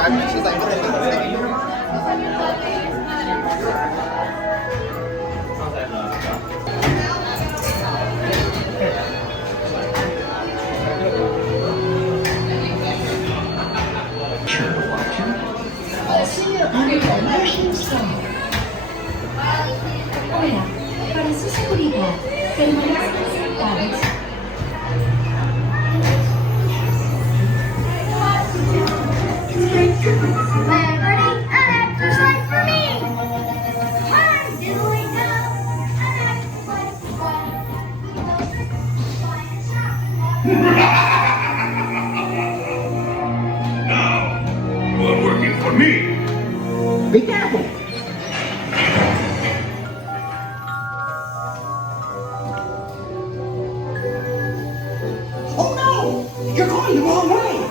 I'll see you on the commercial side. Hola, para su seguridad, permanezcan sentados. Land ready, an actor's life for me. I'm diddling now, an actor's life Now, you're working for me. Be careful. Oh no! You're going the wrong way!